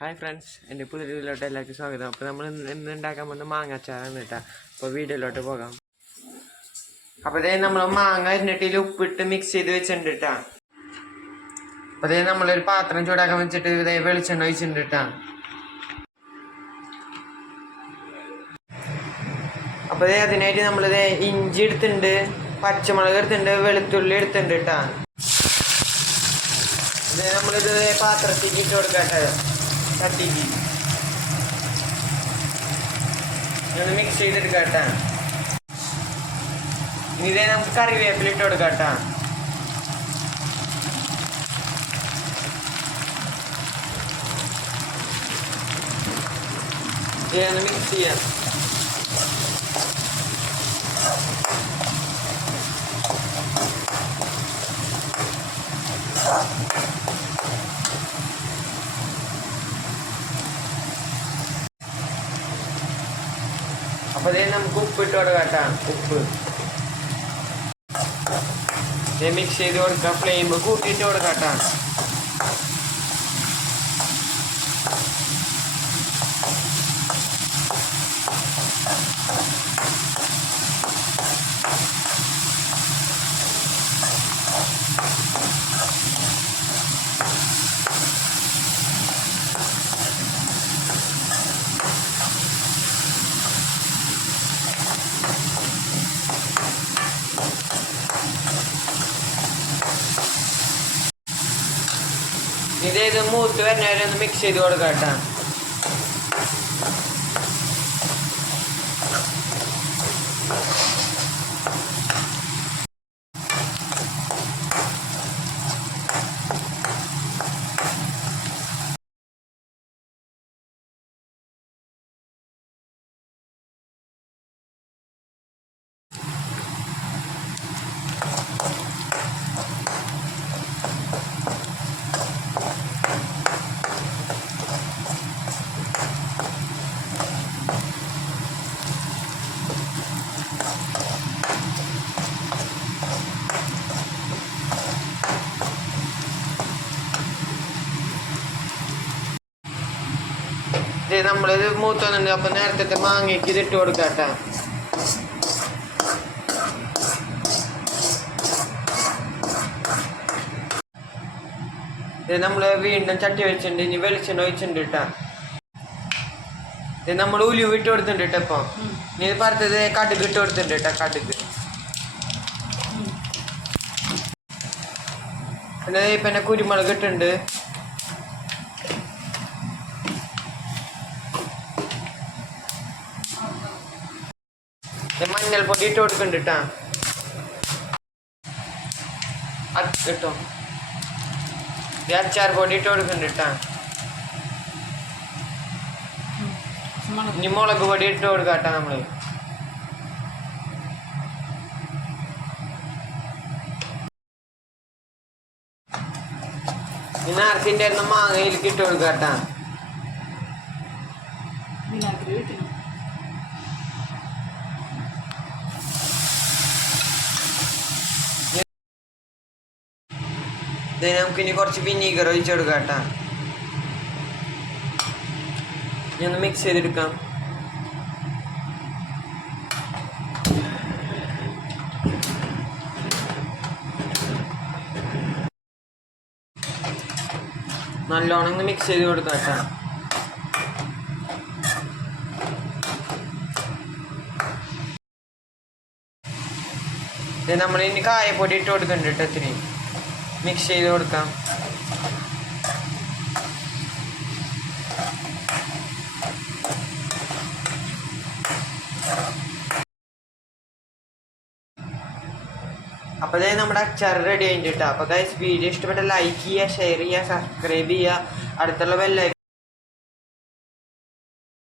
Hi friends എന്റെ പുതിയ വീഡിയോയിലോട്ട് എല്ലാവർക്കും സ്വാഗതം. അപ്പോൾ നമ്മൾ ഇന്ന് ഉണ്ടാക്കാൻ പോകുന്ന മാങ്ങ അച്ചാറാണ് കേട്ടോ. അപ്പോൾ വീഡിയോയിലോട്ട് പോകാം. അപ്പോൾ ഇതേ നമ്മൾ മാങ്ങ ഇരുന്നിട്ടിൽ ഉപ്പിട്ട് മിക്സ് ചെയ്ത് വെച്ചിട്ടുണ്ട് കേട്ടോ. അപ്പോൾ ഇതേ നമ്മളൊരു പാത്രം ചൂടാക്കാൻ വെച്ചിട്ട് ഇതേ വെളിച്ചെണ്ണ ഒഴിച്ചിട്ടുണ്ട് കേട്ടോ. അപ്പോൾ അതേ അതിനായിട്ട് നമ്മളിതേ ഇഞ്ചി എടുത്തിട്ടുണ്ട് പച്ചമുളക് എടുത്തിട്ടുണ്ട് വെളുത്തുള്ളി എടുത്തിട്ടുണ്ട് കേട്ടോ. നമ്മളിത് പാത്രത്തിൽ ഇട്ട് കൊടുക്കട്ടെ ചട്ടിക്ക് ഇതൊന്ന് മിക്സ് കേട്ടാ. ഇനി ഇതേ നമുക്ക് കറിവേപ്പില ഇട്ട് ഇതേ ഇതൊന്ന് മിക്സ് ചെയ്യാം. അപ്പൊ ഇതേ നമുക്ക് ഉപ്പ് ഇട്ട് കൊടുക്കട്ടാ ഉപ്പ് ഇത് മിക്സ് ചെയ്ത് കൊടുക്കാം ഫ്ലെയിം കൂട്ടിയിട്ട് കൊടുക്കട്ടാ ഇതേ മൂത്ത് വരുന്നവരെ ഒന്ന് മിക്സ് ചെയ്ത് കൊടുക്കാം ഇത് നമ്മളിത് മൂത്ത് വന്നിട്ടുണ്ട് അപ്പൊ നേരത്തെ മാങ്ങയ്ക്ക് ഇതിട്ട് കൊടുക്കട്ടാ. ഇത് നമ്മൾ വീണ്ടും ചട്ടി വെച്ചിട്ടുണ്ട് ഇനി വെളിച്ചെണ്ണ ഒഴിച്ചിട്ടുണ്ട് കേട്ടാ ഇത് നമ്മൾ ഉലുവ് ഇട്ട് കൊടുത്തിട്ടുണ്ട് കേട്ടോ ഇപ്പൊ. നീ പറഞ്ഞത് കടുക് ഇട്ട് കൊടുത്തിട്ടുണ്ട് കേട്ടോ കടുക്. പിന്നെ പിന്നെ കുരുമുളക് ഇട്ടുണ്ട് ഇത് പൊടി ഇട്ട് കൊടുക്കുന്നുണ്ട് കേട്ടാ കിട്ടോ അച്ചാർ പൊടി ഇട്ട് കൊടുക്കുന്നുണ്ട് കേട്ടാ ഇനി മുളക് പൊടി ഇട്ട് കൊടുക്കാട്ടാ നമ്മൾ. ഇനി നേരത്തിന്റെ ആയിരുന്ന മാങ്ങയിലേക്ക് ഇട്ട് കൊടുക്കാട്ടാ വിനാഗിരി ഒഴിക്കണം നമുക്കിനി കുറച്ച് വിനീഗർ ഒഴിച്ച് കൊടുക്കാട്ടാ ഇനി ഒന്ന് മിക്സ് ചെയ്തെടുക്കാം. നല്ലോണം ഒന്ന് മിക്സ് ചെയ്ത് കൊടുക്കാട്ടാ ഇത് നമ്മൾ ഇനി കായപ്പൊടി ഇട്ട് കൊടുക്കണ്ട കേട്ടോ മിക്സ് ചെയ്ത് കൊടുക്കാം. അപ്പോൾ അതായത് നമ്മുടെ അച്ചാർ റെഡി ആയിട്ട് അപ്പൊ ഗൈസ് വീഡിയോ ഇഷ്ടപ്പെട്ട ലൈക്ക് ചെയ്യുക ഷെയർ ചെയ്യുക സബ്സ്ക്രൈബ് ചെയ്യുക. അടുത്തുള്ള ബെല്ലൈ